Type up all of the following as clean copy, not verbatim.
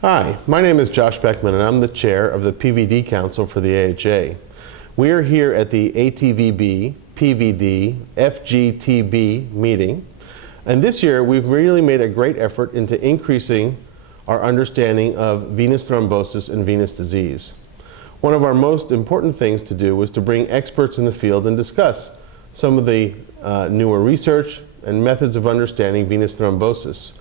Hi, my name is Josh Beckman and I'm the chair of the PVD Council for the AHA. We are here at the ATVB, PVD, FGTB meeting, and this year we've really made a great effort into increasing our understanding of venous thrombosis and venous disease. One of our most important things to do was to bring experts in the field and discuss some of the newer research and methods of understanding venous thrombosis.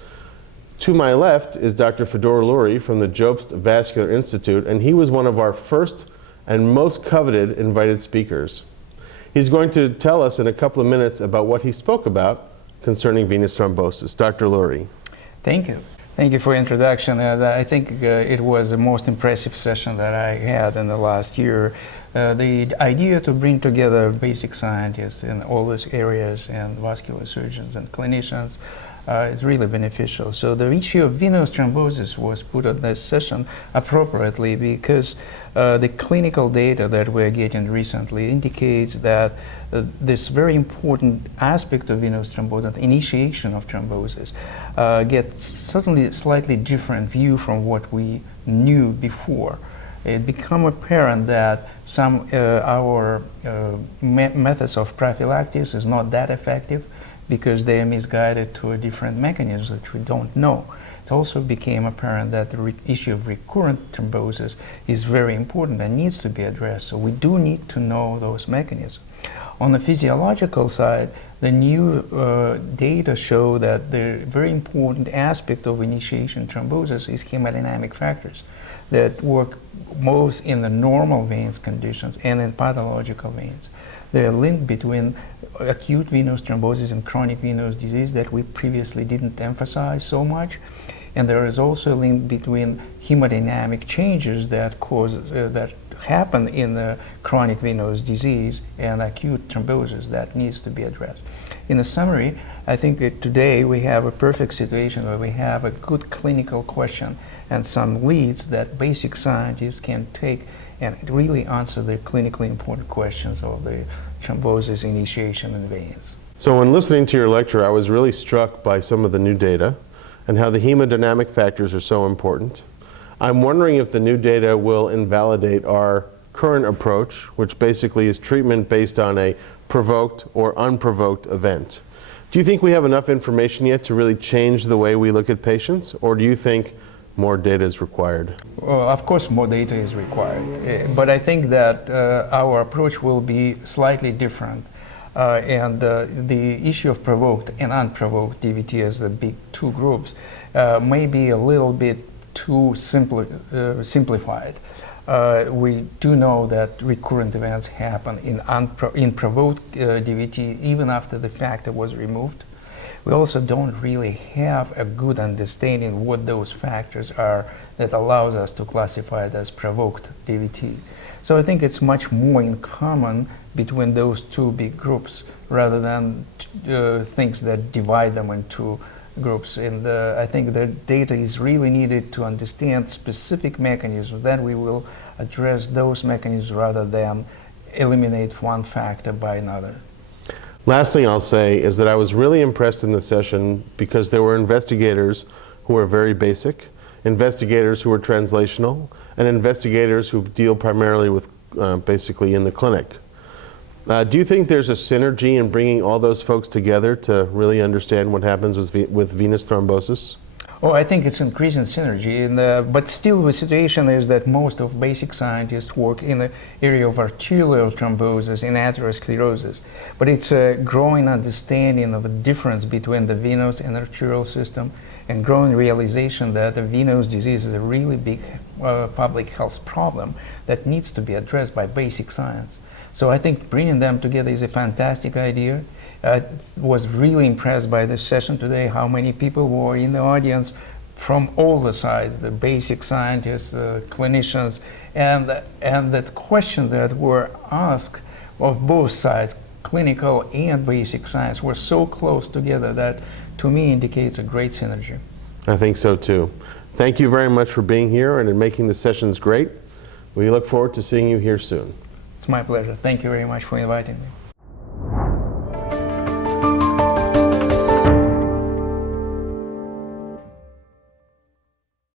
To my left is Dr. Fedor Lurie from the Jobst Vascular Institute, and he was one of our first and most coveted invited speakers. He's going to tell us in a couple of minutes about what he spoke about concerning venous thrombosis. Dr. Lurie. Thank you. Thank you for the introduction. I think it was the most impressive session that I had in the last year. The idea to bring together basic scientists in all these areas and vascular surgeons and clinicians is really beneficial. So the issue of venous thrombosis was put on this session appropriately because the clinical data that we're getting recently indicates that this very important aspect of venous thrombosis, initiation of thrombosis, gets certainly a slightly different view from what we knew before. It became apparent that some our methods of prophylaxis is not that effective because they are misguided to a different mechanism that we don't know. It also became apparent that the issue of recurrent thrombosis is very important and needs to be addressed. So we do need to know those mechanisms. On the physiological side, the new data show that the very important aspect of initiation thrombosis is hemodynamic factors that work most in the normal veins conditions and in pathological veins. They are linked between acute venous thrombosis and chronic venous disease that we previously didn't emphasize so much. And there is also a link between hemodynamic changes that that happen in the chronic venous disease and acute thrombosis that needs to be addressed. In a summary, I think that today we have a perfect situation where we have a good clinical question and some leads that basic scientists can take and really answer the clinically important questions of the thrombosis initiation in veins. So when listening to your lecture, I was really struck by some of the new data and how the hemodynamic factors are so important. I'm wondering if the new data will invalidate our current approach, which basically is treatment based on a provoked or unprovoked event. Do you think we have enough information yet to really change the way we look at patients, or do you think more data is required? Well, of course, more data is required, but I think that our approach will be slightly different. The issue of provoked and unprovoked DVT as the big two groups may be a little bit too simplified. We do know that recurrent events happen in provoked DVT even after the factor was removed. We also don't really have a good understanding what those factors are that allows us to classify it as provoked DVT. So I think it's much more in common between those two big groups rather than things that divide them into groups. And I think the data is really needed to understand specific mechanisms. Then we will address those mechanisms rather than eliminate one factor by another. Last thing I'll say is that I was really impressed in the session because there were investigators who were very basic, investigators who were translational, and investigators who deal primarily with basically in the clinic. Do you think there's a synergy in bringing all those folks together to really understand what happens with venous thrombosis? Oh, I think it's increasing synergy, but still the situation is that most of basic scientists work in the area of arterial thrombosis and atherosclerosis. But it's a growing understanding of the difference between the venous and arterial system and growing realization that the venous disease is a really big public health problem that needs to be addressed by basic science. So I think bringing them together is a fantastic idea. I was really impressed by this session today, how many people were in the audience from all the sides, the basic scientists, clinicians, and that question that were asked of both sides, clinical and basic science, were so close together that to me indicates a great synergy. I think so too. Thank you very much for being here and in making the sessions great. We look forward to seeing you here soon. It's my pleasure. Thank you very much for inviting me.